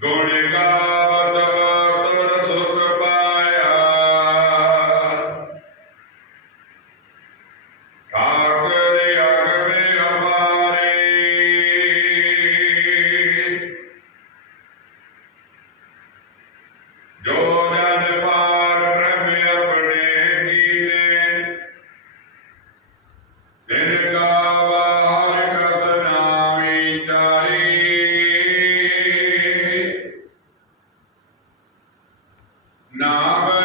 Gordon God. ਨਾਮ